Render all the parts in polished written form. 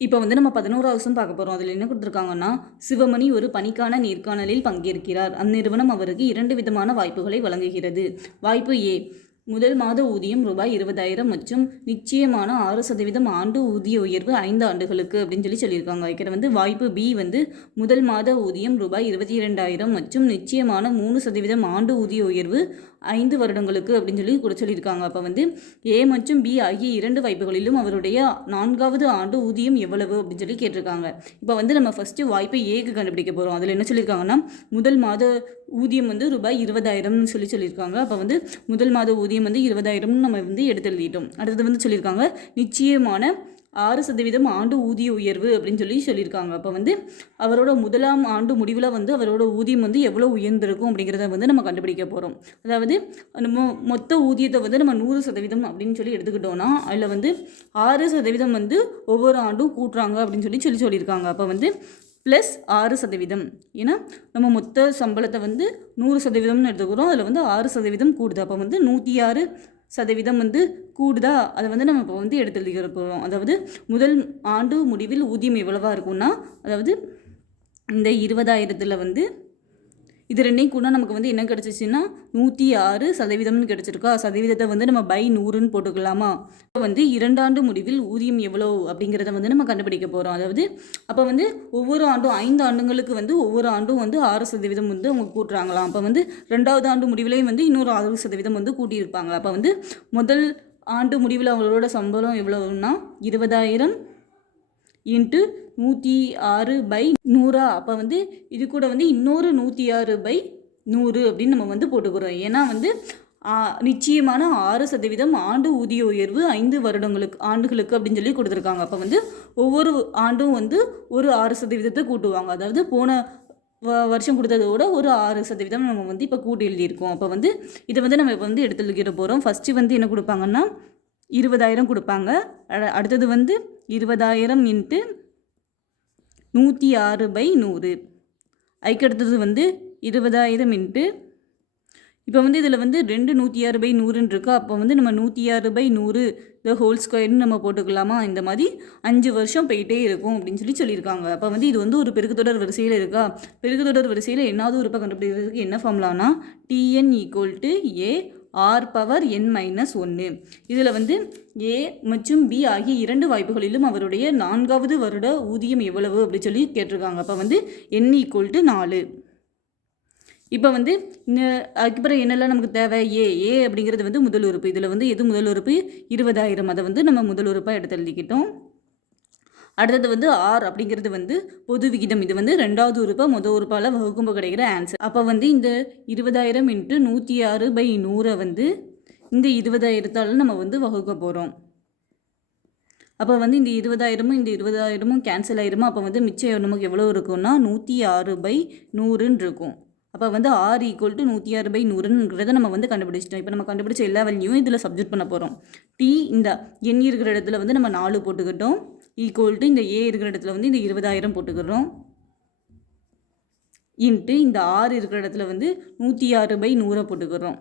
இப்போ வந்து நம்ம 11வது சம் பார்க்க போகிறோம். அதில் என்ன கொடுத்துருக்காங்கன்னா, சிவமணி ஒரு பணிக்கான நேர்காணலில் பங்கேற்கிறார். அந்நிறுவனம் அவருக்கு 2 விதமான வாய்ப்புகளை வழங்குகிறது. வாய்ப்பு ஏ, முதல் மாத ஊதியம் ரூபாய் 20,000 மற்றும் நிச்சயமான 6% ஆண்டு ஊதிய உயர்வு 5 ஆண்டுகளுக்கு அப்படின்னு சொல்லியிருக்காங்க. வைக்கிற வந்து வாய்ப்பு பி வந்து முதல் மாத ஊதியம் ரூபாய் 22,000 மற்றும் நிச்சயமான 3% ஆண்டு ஊதிய உயர்வு 5 வருடங்களுக்கு அப்படின்னு கூட சொல்லியிருக்காங்க. அப்போ வந்து ஏ மற்றும் பி ஆகிய 2 வாய்ப்புகளிலும் அவருடைய 4வது ஆண்டு ஊதியம் எவ்வளவு அப்படின்னு சொல்லி கேட்டிருக்காங்க. இப்போ வந்து நம்ம ஃபஸ்ட்டு வாய்ப்பு ஏக்கு கண்டுபிடிக்க போகிறோம். அதில் என்ன சொல்லியிருக்காங்கன்னா, முதல் மாத ஊதியம் வந்து ரூபாய் 20,000ன்னு சொல்லியிருக்காங்க. அப்போ வந்து முதல் மாத ஊதியம் வந்து 20,000ன்னு நம்ம வந்து எடுத்து எழுதிட்டோம். அடுத்தது வந்து சொல்லியிருக்காங்க நிச்சயமான 6% ஆண்டு ஊதிய உயர்வு அப்படின்னு சொல்லியிருக்காங்க. அப்போ வந்து அவரோட முதலாம் ஆண்டு முடிவில் வந்து அவரோட ஊதியம் வந்து எவ்வளோ உயர்ந்திருக்கும் அப்படிங்கிறத வந்து நம்ம கண்டுபிடிக்க போகிறோம். அதாவது நம்ம மொத்த ஊதியத்தை வந்து நம்ம 100% அப்படின்னு சொல்லி எடுத்துக்கிட்டோன்னா அதில் வந்து 6% வந்து ஒவ்வொரு ஆண்டும் கூட்டுறாங்க அப்படின்னு சொல்லியிருக்காங்க. அப்போ வந்து +6%. ஏன்னா நம்ம மொத்த சம்பளத்தை வந்து 100%ன்னு எடுத்துக்கிறோம். அதில் வந்து 6% கூடுது. அப்போ வந்து 106% வந்து கூடுதா, அதை வந்து நம்ம இப்போ வந்து எடுத்து எழுதிக்கிற போகிறோம். அதாவது முதல் ஆண்டு முடிவில் ஊதியம் எவ்வளவா இருக்கும்னா, அதாவது இந்த 20,000த்தில் வந்து இது ரெண்டையும் கூட நமக்கு வந்து என்ன கிடச்சிச்சின்னா 106% கிடச்சிருக்கா. சதவீதத்தை வந்து நம்ம பை 100ன்னு போட்டுக்கலாமா. இப்போ வந்து 2 ஆண்டு முடிவில் ஊதியம் எவ்வளோ அப்படிங்கிறத வந்து நம்ம கண்டுபிடிக்க போகிறோம். அதாவது அப்போ வந்து ஒவ்வொரு ஆண்டும் 5 ஆண்டுங்களுக்கு வந்து ஒவ்வொரு ஆண்டும் வந்து 6% வந்து அவங்க கூட்டுறாங்களாம். அப்போ வந்து 2வது ஆண்டு முடிவிலையும் வந்து இன்னொரு 6% வந்து கூட்டியிருப்பாங்க. அப்போ வந்து முதல் ஆண்டு முடிவில் அவங்களோட சம்பளம் எவ்வளோன்னா 20,000 இன்ட்டு 106/100. அப்போ வந்து இது கூட வந்து இன்னொரு 106/100 அப்படின்னு நம்ம வந்து போட்டுக்கிறோம். ஏன்னா வந்து நிச்சயமான 6% ஆண்டு ஊதிய உயர்வு 5 ஆண்டுகளுக்கு அப்படின்னு சொல்லி கொடுத்துருக்காங்க. அப்போ வந்து ஒவ்வொரு ஆண்டும் வந்து ஒரு 6% கூட்டுவாங்க. அதாவது போன வருஷம் கொடுத்ததோட ஒரு 6% நம்ம வந்து இப்போ கூட்டி எழுதியிருக்கோம். அப்போ வந்து இதை வந்து நம்ம இப்போ வந்து எடுத்து எழுதிட போகிறோம். ஃபஸ்ட்டு வந்து என்ன கொடுப்பாங்கன்னா 20,000 கொடுப்பாங்க. அடுத்தது வந்து 20,000 இன்ட்டு 106/100. அதுக்கடுத்தது வந்து 20,000 இன்ட்டு இப்போ வந்து இதில் வந்து 2 106/100 இருக்கா. அப்போ வந்து நம்ம 106/100 த ஹோல் ஸ்கொயர்னு நம்ம போட்டுக்கலாமா. இந்த மாதிரி 5 வருஷம் போயிட்டே இருக்கும் அப்படின்னு சொல்லியிருக்காங்க. அப்போ வந்து இது வந்து ஒரு பெருக்குத்தொடர் வரிசையில் இருக்கா. பெருக்குத்தொடர் வரிசையில் என்னாவது உறுப்பை கண்டுபிடிக்கிறதுக்கு என்ன ஃபார்முலானா TN = A r⁻n-1. இதில் வந்து ஏ மற்றும் பி ஆகிய 2 வாய்ப்புகளிலும் அவருடைய 4வது வருட ஊதியம் எவ்வளவு அப்படி சொல்லி கேட்டிருக்காங்க. அப்போ வந்து n = 4. இப்போ வந்து அதுக்கப்புறம் என்னெல்லாம் நமக்கு தேவை, ஏ அப்படிங்கிறது வந்து முதல் உறுப்பு. இதில் வந்து எது முதல் உறுப்பு 20,000, அதை வந்து நம்ம முதல் உறுப்பாக எடுத்து எழுதிக்கிட்டோம். அடுத்தது வந்து ஆர் அப்படிங்கிறது வந்து பொது விகிதம். இது வந்து 2வது உறுப்பாக முதல் உறுப்பால் வகுக்கும்போது கிடைக்கிற ஆன்சர். அப்போ வந்து இந்த 20,000 இன்ட்டு 106/100 வந்து இந்த 20,000ஆல் நம்ம வந்து வகுக்க போகிறோம். அப்போ வந்து இந்த 20,000ம் இந்த 20,000ம் கேன்சல் ஆயிருமா. அப்போ வந்து மிச்சம் நமக்கு எவ்வளோ இருக்கும்னா 106/100ன்னு இருக்கும். அப்போ வந்து r = 106/100ங்கிறத நம்ம வந்து கண்டுபிடிச்சிட்டோம். இப்போ நம்ம கண்டுபிடிச்ச எல்லா வேல்யூவும் இதில் சப்ஜெக்ட் பண்ண போகிறோம். இந்த n இருக்கிற இடத்துல வந்து நம்ம 4 போட்டுக்கிட்டோம். ஈக்குவல்ட்டு இந்த ஏ இருக்கிற இடத்துல வந்து இந்த 20,000 போட்டுக்கிறோம். இன்ட்டு இந்த r இருக்கிற இடத்துல வந்து 106/100 போட்டுக்கிறோம்.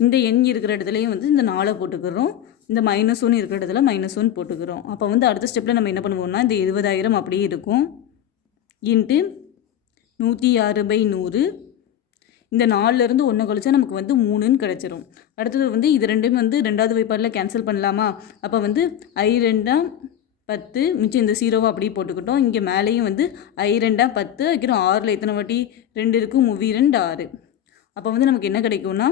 இந்த n இருக்கிற இடத்துலையும் வந்து இந்த 4 போட்டுக்கிறோம். இந்த -1 இருக்கிற இடத்துல -1 போட்டுக்கிறோம். அப்போ வந்து அடுத்த ஸ்டெப்பில் நம்ம என்ன பண்ணுவோம்னா இந்த 20,000 அப்படியே இருக்கும். இன்ட்டு 106/100. இந்த 4லேருந்து 1 கழிச்சா நமக்கு வந்து 3ன்னு கிடச்சிரும். அடுத்தது வந்து இது ரெண்டும் வந்து 2வது வைப்பாடில் கேன்சல் பண்ணலாமா. அப்போ வந்து i2 10, மிச்சம் இந்த 0 அப்படியே போட்டுக்கிட்டோம். இங்கே மேலேயும் வந்து i2 10, அதுக்கப்புறம் 6ல் எத்தனை வாட்டி 2 இருக்கும், 2 6. அப்போ வந்து நமக்கு என்ன கிடைக்கும்னா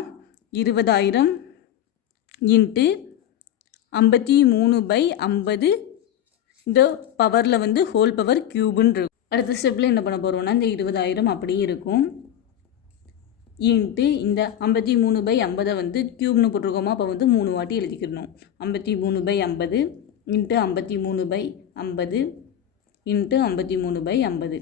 20,000 இன்ட்டு 53/50 இந்த பவரில் வந்து ஹோல் பவர் க்யூப்னு இருக்கும். அடுத்த ஸ்டெப்பில் என்ன பண்ண போகிறோம்னா இந்த 20,000 அப்படியே இருக்கும். இன்ட்டு இந்த 53/50 வந்து க்யூப்னு போட்டிருக்கோமா. அப்போ வந்து 3 வாட்டி எழுதிக்கிடணும். 53/50 இன்ட்டு 53/50 இன்ட்டு 53/50.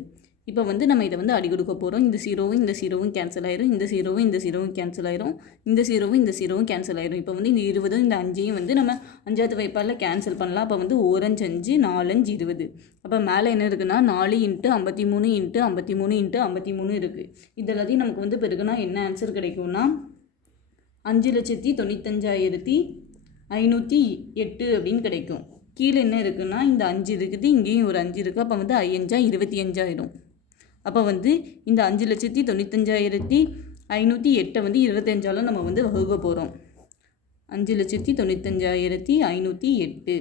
இப்போ வந்து நம்ம இதை வந்து அடி கொடுக்க போகிறோம். இந்த 0வும் கேன்சல் ஆயிரும். இந்த 0வும் கேன்சல் ஆயிரும். இந்த 0வும் கேன்சல் ஆயிரும். இப்போ வந்து இந்த 20 இந்த 5ஐயும் வந்து நம்ம 5வது வைப்பாடில் கேன்சல் பண்ணலாம். அப்போ வந்து 1 5 5 4 5 20. அப்போ மேலே என்ன இருக்குன்னா 4 இன்ட்டு 53 இன்ட்டு 53 இன்ட்டு 53 இருக்குது. இது எல்லாத்தையும் நமக்கு வந்து பெருக்குனா என்ன ஆன்சர் கிடைக்கும்னா 5,95,500 508 அப்படின்னு கிடைக்கும். கீழே என்ன இருக்குன்னா இந்த 5 இருக்குது, இங்கேயும் ஒரு 5 இருக்குது. அப்போ வந்து 5 25 ஆயிடும். அப்போ வந்து இந்த 5,95,508 வந்து 25ஆல் நம்ம வந்து வகுக்க போகிறோம். 5,95,508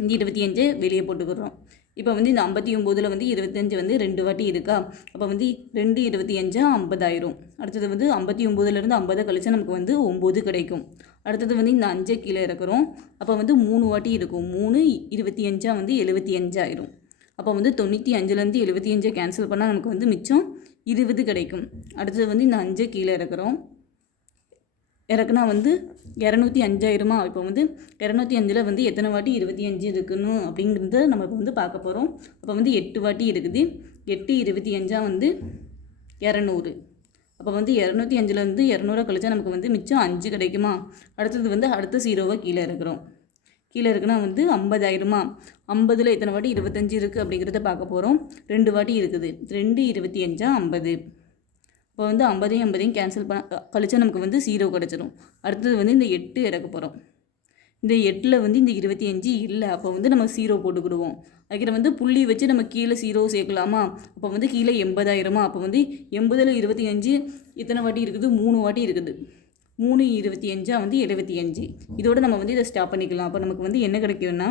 இந்த 25 வெளியே போட்டுக்கிறோம். இப்போ வந்து இந்த 59 வந்து 25 வந்து 2 வாட்டி இருக்கா. அப்போ வந்து 2 25 50 ஆயிரும். அடுத்தது வந்து 59லேருந்து 50 கழிச்சா நமக்கு வந்து 9 கிடைக்கும். அடுத்தது வந்து இந்த 5 கீழே இறக்குறோம். அப்போ வந்து 3 வாட்டி இருக்கும். 3 25 வந்து 75 ஆயிரும். அப்போ வந்து 95லேருந்து 75 கேன்சல் பண்ணால் நமக்கு வந்து மிச்சம் 20 கிடைக்கும். அடுத்தது வந்து இந்த 5 கீழே இறக்குறோம். இறக்குனா வந்து 205 ஆயிருமா. இப்போ வந்து 205ல் வந்து எத்தனை வாட்டி 25 இருக்குன்னு அப்படிங்கிறத நம்ம இப்போ வந்து பார்க்க போகிறோம். அப்போ வந்து 8 வாட்டி இருக்குது. 8 25 வந்து 200. அப்போ வந்து 205லேருந்து 200 கழிச்சா நமக்கு வந்து மிச்சம் 5 கிடைக்குமா. அடுத்தது வந்து அடுத்த 0வை கீழே இருக்கிறோம். கீழே இருக்குன்னா வந்து 50 ஆயிருமா. 50ல் எத்தனை வாட்டி 25 இருக்குது அப்படிங்கிறத பார்க்க போகிறோம். 2 வாட்டி இருக்குது. 2 25 50. இப்போ வந்து 50 கேன்சல் கழிச்சா நமக்கு வந்து 0 கிடச்சிரும். அடுத்தது வந்து இந்த 8 இறக்க போகிறோம். இந்த 8ல் வந்து இந்த 25 இல்லை. அப்போ வந்து நம்ம 0 போட்டுக்கிடுவோம். அதுக்கிற வந்து புள்ளி வச்சு நம்ம கீழே 0 சேர்க்கலாமா. அப்போ வந்து கீழே 80 ஆயிருமா. அப்போ வந்து 80ல் 25 இத்தனை வாட்டி இருக்குது, 3 வாட்டி இருக்குது. 3 25 வந்து 75. இதோடு நம்ம வந்து இதை ஸ்டாப் பண்ணிக்கலாம். அப்போ நமக்கு வந்து என்ன கிடைக்கும்னா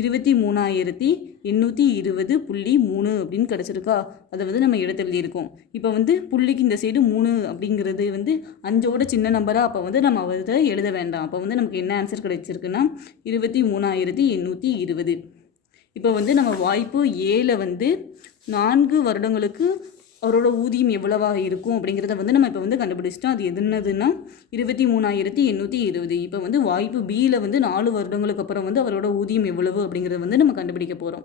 23,820.3 அப்படின்னு கிடச்சிருக்கா. அதை வந்து நம்ம எடுத்து எழுதியிருக்கோம். இப்போ வந்து புள்ளிக்கு இந்த சைடு 3 அப்படிங்கிறது வந்து 5ஓட சின்ன நம்பராக. அப்போ வந்து நம்ம அதை எழுத வேண்டாம். அப்போ வந்து நமக்கு என்ன ஆன்சர் கிடைச்சிருக்குன்னா 23,820. இப்போ வந்து நம்ம வாய்ப்பு ஏல வந்து 4 வருடங்களுக்கு அவரோட ஊதியம் எவ்வளவாக இருக்கும் அப்படிங்கிறத வந்து நம்ம இப்போ வந்து கண்டுபிடிச்சிட்டோம். அது என்னதுன்னா 23,820. இப்போ வந்து வாய்ப்பு பியில் வந்து 4 வருடங்களுக்கு அப்புறம் வந்து அவரோட ஊதியம் எவ்வளவு அப்படிங்கிறத வந்து நம்ம கண்டுபிடிக்க போகிறோம்.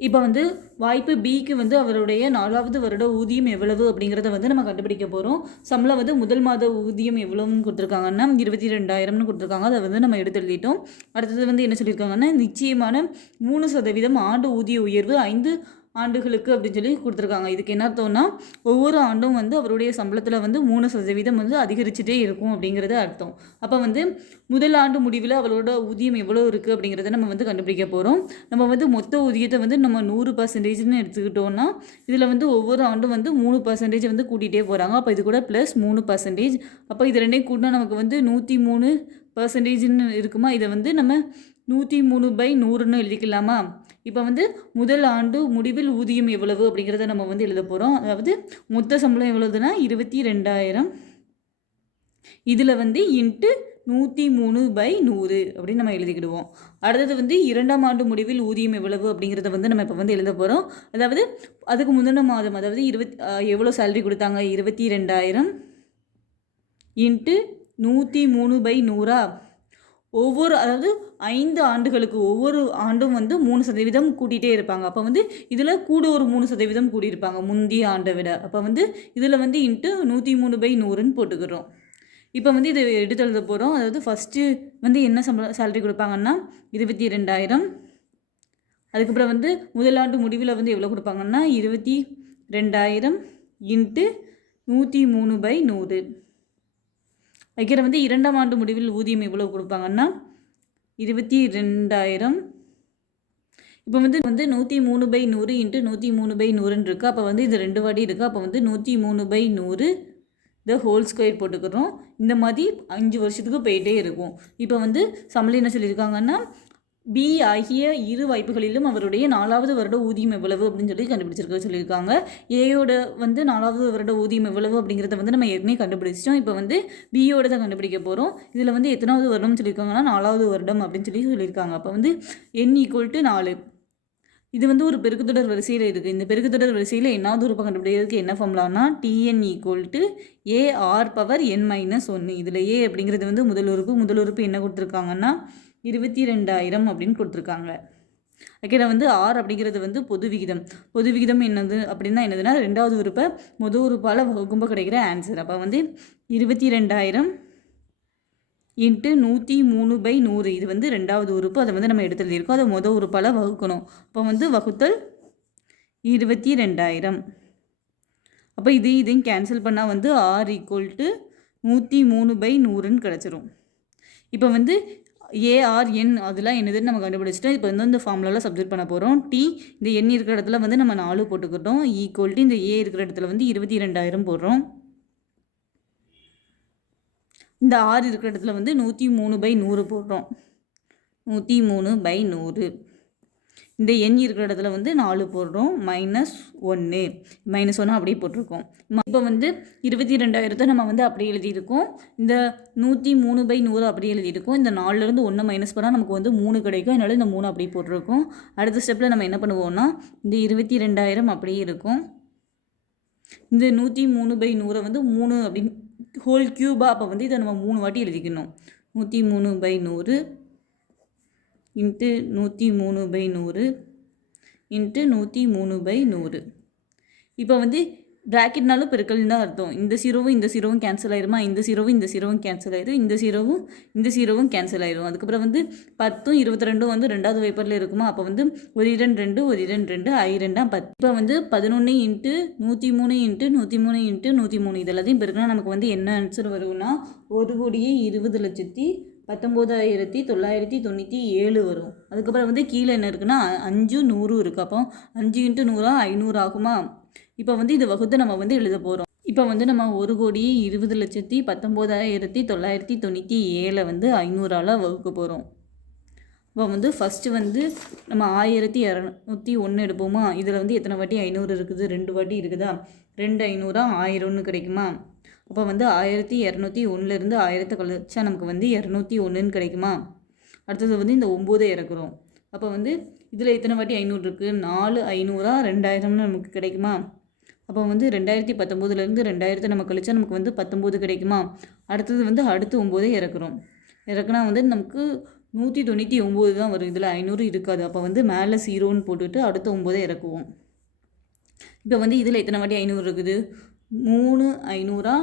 இப்போ வந்து வாய்ப்பு பிக்கு வந்து அவருடைய 4வது வருட ஊதியம் எவ்வளவு அப்படிங்கிறத வந்து நம்ம கண்டுபிடிக்க போகிறோம். சம்பளம் வந்து முதல் மாத ஊதியம் எவ்வளோன்னு கொடுத்துருக்காங்கன்னா 22,000ன்னு கொடுத்துருக்காங்க. அதை வந்து நம்ம எடுத்து எழுதிட்டோம். அடுத்தது வந்து என்ன சொல்லியிருக்காங்கன்னா நிச்சயமான 3% ஆண்டு ஊதிய உயர்வு 5 ஆண்டுகளுக்கு அப்படின்னு சொல்லி கொடுத்துருக்காங்க. இதுக்கு என்ன அர்த்தம்னா ஒவ்வொரு ஆண்டும் வந்து அவருடைய சம்பளத்தில் வந்து 3% வந்து அதிகரிச்சுட்டே இருக்கும் அப்படிங்கிறது அர்த்தம். அப்போ வந்து முதல் ஆண்டு முடிவில் அவரோட ஊதியம் எவ்வளோ இருக்குது அப்படிங்கிறத நம்ம வந்து கண்டுபிடிக்க போகிறோம். நம்ம வந்து மொத்த ஊதியத்தை வந்து நம்ம 100%ன்னு எடுத்துக்கிட்டோம்னா இதில் வந்து ஒவ்வொரு ஆண்டும் வந்து 3% வந்து கூட்டிகிட்டே போகிறாங்க. அப்போ இது கூட ப்ளஸ் 3%. அப்போ இது ரெண்டையும் கூட்டினா நமக்கு வந்து 103%ன்னு இருக்குமா. இதை வந்து நம்ம 103/100ன்னு எழுதிக்கலாமா. இப்போ வந்து முதல் ஆண்டு முடிவில் ஊதியம் எவ்வளவு அப்படிங்கிறத நம்ம வந்து எழுத போகிறோம். அதாவது மொத்த சம்பளம் எவ்வளவுதுன்னா 22,000. இதில் வந்து இன்ட்டு 103/100 அப்படின்னு நம்ம எழுதிக்கிடுவோம். அடுத்தது வந்து 2ஆம் ஆண்டு முடிவில் ஊதியம் எவ்வளவு அப்படிங்கிறத வந்து நம்ம இப்போ வந்து எழுத போகிறோம். அதாவது அதுக்கு முந்தின மாதம் அதாவது எவ்வளோ சேலரி கொடுத்தாங்க 22,000 இன்ட்டு 103/100. அதாவது 5 ஆண்டுகளுக்கு ஒவ்வொரு ஆண்டும் வந்து 3% கூட்டிகிட்டே இருப்பாங்க. அப்போ வந்து இதில் கூட ஒரு 3% கூட்டியிருப்பாங்க முந்தைய ஆண்டை விட. அப்போ வந்து இதில் வந்து இன்ட்டு 103/100ன்னு போட்டுக்கிறோம். இப்போ வந்து இதை எடுத்து எழுத போகிறோம். அதாவது ஃபஸ்ட்டு வந்து என்ன சேலரி கொடுப்பாங்கன்னா 22,000. அதுக்கப்புறம் வந்து முதலாண்டு முடிவில் வந்து எவ்வளோ கொடுப்பாங்கன்னா 22,000 இன்ட்டு 103/100. அதுக்கிற வந்து 2ஆம் ஆண்டு முடிவில் ஊதியம் எவ்வளோ கொடுப்பாங்கன்னா 22,000. இப்போ வந்து 103/100 இன்ட்டு 103/100ன்னு இருக்குது. அப்போ வந்து இது 2 வாட்டி இருக்குது. அப்போ வந்து 103/100 ஹோல் ஸ்கொயர் போட்டுக்கிறோம். இந்த மாதிரி 5 வருஷத்துக்கு போயிட்டே இருக்கும். இப்போ வந்து சம்பளம் என்ன சொல்லியிருக்காங்கன்னா பி ஆகிய இரு வாய்ப்புகளிலும் அவருடைய 4வது வருட ஊதியம் எவ்வளவு அப்படின்னு சொல்லி சொல்லியிருக்காங்க. ஏயோட வந்து 4வது வருட ஊதியம் எவ்வளவு அப்படிங்கிறத வந்து நம்ம ஏற்கனவே கண்டுபிடிச்சிட்டோம். இப்போ வந்து பியோட தான் கண்டுபிடிக்க போகிறோம். இதில் வந்து எத்தனாவது வருடம்னு சொல்லியிருக்காங்கன்னா 4வது வருடம் அப்படின்னு சொல்லியிருக்காங்க. அப்போ வந்து n = 4. இது வந்து ஒரு பெருக்குத்தொடர் வரிசையில் இருக்குது. இந்த பெருக்குத்தொடர் வரிசையில் என்னாவது உறுப்பை கண்டுபிடிக்கிறதுக்கு என்ன ஃபார்முலானா Tn = AR⁻n-1. இதில் ஏ அப்படிங்கிறது வந்து முதல் உறுப்பு என்ன கொடுத்துருக்காங்கன்னா 22,000 அப்படின்னு கொடுத்துருக்காங்க. ஓகே, வந்து ஆர் அப்படிங்கிறது வந்து பொது விகிதம் என்னது அப்படின்னா என்னதுன்னா 2வது உறுப்பை முதல் உறுப்பால் வகுக்கும்போது கிடைக்கிற ஆன்சர். அப்போ வந்து 22,000 இன்ட்டு 103/100. இது வந்து 2வது உறுப்பு. அதை வந்து நம்ம எடுத்து எழுதியிருக்கோம். அதை முதல் உறுப்பால் வகுக்கணும். அப்போ வந்து வகுத்தல் 22,000. அப்போ இதையும் கேன்சல் பண்ணால் வந்து R = 103/100ன்னு கிடச்சிரும். இப்போ வந்து ஏஆர்என் அதெல்லாம் என்னதுன்னு நம்ம கண்டுபிடிச்சிட்டோம். இப்போ வந்து இந்த ஃபார்முலாவில் சப்ஸ்டிட் பண்ண போகிறோம். டி இந்த எண் இருக்கிற இடத்துல வந்து நம்ம 4 போட்டுக்கிட்டோம். ஈக்குவல் டு இந்த ஏ இருக்கிற இடத்துல வந்து 22,000 போடுறோம். இந்த ஆர் இருக்கிற இடத்துல வந்து 103/100 போடுறோம். 103/100. இந்த எண் இருக்கிற இடத்துல வந்து 4 போடுறோம். -1 -1 அப்படியே போட்டிருக்கோம். இப்போ வந்து 22,000 நம்ம வந்து அப்படியே எழுதியிருக்கோம். இந்த 103/100 அப்படியே எழுதியிருக்கோம். இந்த 4லேருந்து 1 மைனஸ் பண்ணால் நமக்கு வந்து 3 கிடைக்கும். அதனால இந்த 3 அப்படியே போட்டிருக்கோம். அடுத்த ஸ்டெப்பில் நம்ம என்ன பண்ணுவோம்னா இந்த 22,000 அப்படியே இருக்கும். இந்த 103/100 வந்து 3 அப்படின்னு ஹோல் க்யூபாக அப்போ வந்து இதை நம்ம 3 வாட்டி எழுதிக்கணும். 103/100 இன்ட்டு 103/100 இன்ட்டு 103/100. இப்போ வந்து ப்ராக்கெட்னாலும் பெருக்கல்னு தான் அர்த்தம். இந்த ஜீரோவும் இந்த ஜீரோவும் கேன்சல் ஆயிருமா, இந்த ஜீரோவும் இந்த ஜீரோவும் கேன்சல் ஆயிரும், இந்த ஜீரோவும் இந்த ஜீரோவும் கேன்சல் ஆயிரும். அதுக்கப்புறம் வந்து 10ம் 22ம் வந்து 2வது வைப்பரில் இருக்குமா, அப்போ வந்து 1 2 2 1 2 2 I 2 10. இப்போ வந்து 11 இன்ட்டு 103 இன்ட்டு 103 இன்ட்டு 103 இது எல்லாத்தையும் பெருக்கினா நமக்கு வந்து என்ன ஆன்சர் வரும்னா 1,20,1997 வரும். அதுக்கப்புறம் வந்து கீழே என்ன இருக்குன்னா 5 100 இருக்குது. அப்போ 5 இன்ட்டு 100 500 ஆகுமா. இப்போ வந்து இது வகுத்து நம்ம வந்து எழுத போகிறோம். இப்போ வந்து நம்ம 1,20,19,997 வந்து 500ஆல் வகுக்க போகிறோம். இப்போ வந்து ஃபஸ்ட்டு வந்து நம்ம 1201 எடுப்போமா. இதில் வந்து எத்தனை வாட்டி 500 இருக்குது, 2 வாட்டி இருக்குதா. 2 500 1001 கிடைக்குமா. அப்போ வந்து 1201லேருந்து 1000 கழிச்சா நமக்கு வந்து 201ன்னு கிடைக்குமா. அடுத்தது வந்து இந்த 9 இறக்குறோம். அப்போ வந்து இதில் எத்தனை வாட்டி 500 இருக்குது, 4 500 2000ன்னு நமக்கு கிடைக்குமா. அப்போ வந்து 2019லேருந்து 2000 நம்ம கழிச்சா நமக்கு வந்து 19 கிடைக்குமா. அடுத்தது வந்து அடுத்து 9 இறக்குறோம். இறக்குனா வந்து நமக்கு 199 தான் வரும். இதில் 500 இருக்காது. அப்போ வந்து மேலே 0ன்னு போட்டுட்டு அடுத்து 9 இறக்குவோம். இப்போ வந்து இதில் எத்தனை வாட்டி 500 இருக்குது, 3 500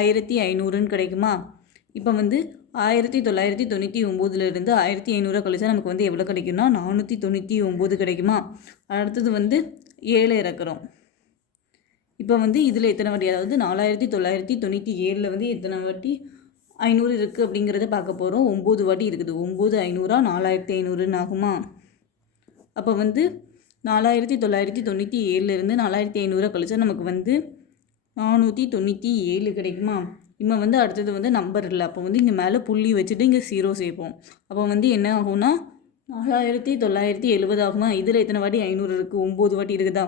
1500ன்னு கிடைக்குமா. இப்போ வந்து 1999லேருந்து 1500 கழிச்சா நமக்கு வந்து எவ்வளோ கிடைக்கும்னா 499 கிடைக்குமா. அடுத்தது வந்து 7 இறக்குறோம். இப்போ வந்து இதில் எத்தனை வாட்டி, அதாவது 4997 வந்து எத்தனை வாட்டி 500 இருக்குது அப்படிங்கிறத பார்க்க போகிறோம். 9 வாட்டி இருக்குது. 9 500 4500ன்னு ஆகுமா. அப்போ வந்து 4997லேருந்து 4500 கழிச்சா நமக்கு வந்து 497 கிடைக்குமா. இப்போ வந்து அடுத்தது வந்து நம்பர் இல்லை. அப்போ வந்து இங்கே மேலே புள்ளி வச்சுட்டு இங்கே 0 சேர்ப்போம். அப்போ வந்து என்ன ஆகும்னா 4970 ஆகுமா. இதில் எத்தனை வாட்டி 500 இருக்குது, 9 வாட்டி இருக்குதா.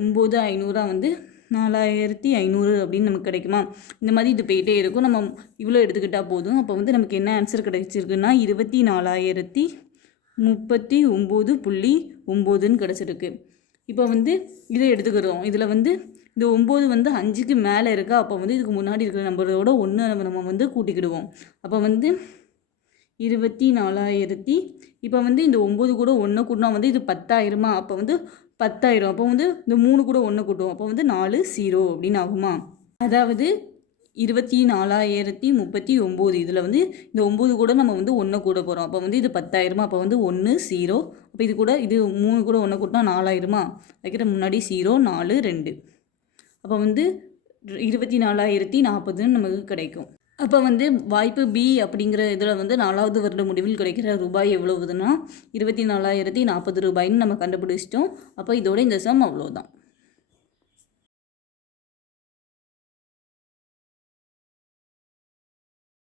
9 500 வந்து 4500 அப்படின்னு நமக்கு கிடைக்குமா. இந்த மாதிரி இது போயிட்டே இருக்கும். நம்ம இவ்வளோ எடுத்துக்கிட்டால் போதும். அப்போ வந்து நமக்கு என்ன ஆன்சர் கிடைச்சிருக்குன்னா 24,039.9ன்னு கிடச்சிருக்கு. இப்போ வந்து இதை எடுத்துக்கிறோம். இதில் வந்து இந்த 9 வந்து 5க்கு மேலே இருக்கா. அப்போ வந்து இதுக்கு முன்னாடி இருக்கிற நம்பரோட 1 நம்ம வந்து கூட்டிக்கிடுவோம். அப்போ வந்து 24,000. இப்போ வந்து இந்த 9 கூட 1 கூட்டினா வந்து இது 10,000மா. அப்போ வந்து 10,000. அப்போ வந்து இந்த 3 கூட 1 கூட்டுவோம். அப்போ வந்து 4 0 அப்படின்னு ஆகுமா. அதாவது 24,039. இதில் வந்து இந்த 9 கூட நம்ம வந்து 1 கூட போகிறோம். அப்போ வந்து இது 10,000மா. அப்போ வந்து 1 0. அப்போ இது கூட இது 3 கூட 1 கூட்டினா 4,000மா. வைக்கிற முன்னாடி 0 4 2. அப்போ வந்து 24,040ன்னு நமக்கு கிடைக்கும். அப்போ வந்து வாய்ப்பு பி அப்படிங்கிற இதில் வந்து 4வது வருட முடிவில் கிடைக்கிற ரூபாய் எவ்வளவுதுன்னா 24,040 ரூபாய்ன்னு நம்ம கண்டுபிடிச்சிட்டோம். அப்போ இதோட இந்த சம் அவ்வளோதான்.